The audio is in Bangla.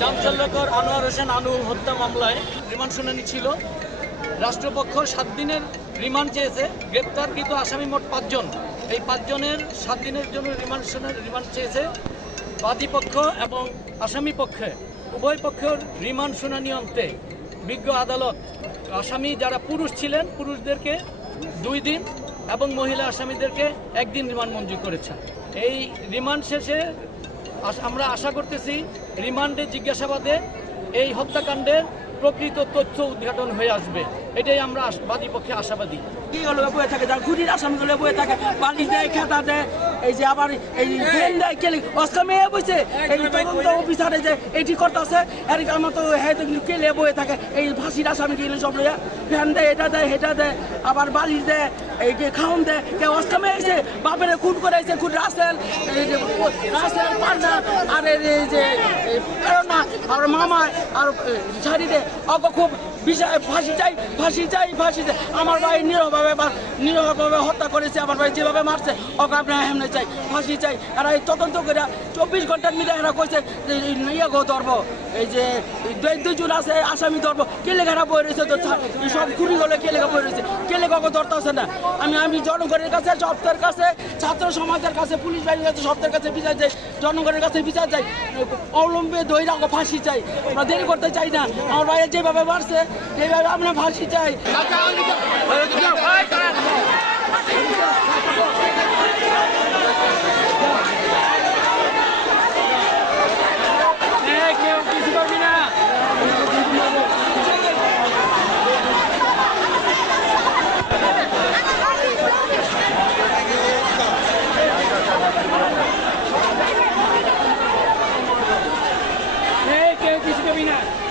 চাঞ্চল্যকর আনোয়ার হোসেন আনু হত্যা মামলায় রিমান্ড শুনানি ছিল। রাষ্ট্রপক্ষ সাত দিনের রিমান্ড চেয়েছে। গ্রেপ্তারকৃত আসামি মোট পাঁচজন। এই পাঁচজনের সাত দিনের জন্য রিমান্ড শুনানি, রিমান্ড চেয়েছে বাদীপক্ষ এবং আসামি পক্ষে। উভয় পক্ষের রিমান্ড শুনানি অন্তে বিজ্ঞ আদালত আসামি যারা পুরুষ ছিলেন, পুরুষদেরকে দুই দিন এবং মহিলা আসামিদেরকে একদিন রিমান্ড মঞ্জুর করেছে এই রিমান্ড শেষে আমরা আশা করতেছি রিমান্ডে জিজ্ঞাসাবাদে এই হত্যাকাণ্ডের প্রকৃত তথ্য উদ্ঘাটন হয়ে আসবে। এটাই আমরা বাদী পক্ষে আশাবাদী। কি হলো? বয়ে থাকে যার খুঁটির আসামিগুলো বয়ে থাকে। বালি দেয় খেতা দেয় এই যে আবার এই ফ্যান দেয় কেলে অস্কা মেয়ে বসে এই তদন্ত অফিসারে যে এটি করতেছে আর আমার তো হ্যাঁ কিন্তু কেলে বয়ে থাকে। এই ফাঁসির আসামি গেলে সব লইয়া? ফ্যান দেয় এটা দেয় এটা দেয় আবার বালিশ দেয় এই যে খাওন দেয়। কেউ অস্কা মেয়ে এসে বাপের খুন করে এসে খুন রাসেল এই যে রাসেল পান্না আর এই যে আর মামা আর দে অগ খুব বিষয় ফাঁসি চাই ফাঁসি চাই ফাঁসি চাই। আমার ভাই নিরহভাবে বা নিরহভাবে হত্যা করেছে, আমার ভাই যেভাবে মারছে, ওকে আপনার হেমনে চাই, ফাঁসি চাই। আর এই তদন্ত করে চব্বিশ ঘণ্টার মিলে এরা কইছে যে ইয়ে গো ধরবো, এই যে দুই দুজন আছে, আসামি ধরবো। কে লেখারা বই রয়েছে তো সব খুঁড়ি হলে কে লেখা বই রয়েছে? কে লেখা ধরতেছে না? আমি আমি জনগণের কাছে সপ্তাহের কাছে, ছাত্র সমাজের কাছে, পুলিশ বাহিনীর কাছে সপ্তাহের কাছে বিচার চাই, জনগণের কাছে বিচার চাই। অবলম্বে রাখো ফাঁসি চাই। আমরা দেরি করতে চাই না। আমার বাইরে যেভাবে বাড়ছে সেইভাবে আমরা ফাঁসি চাই। 見な。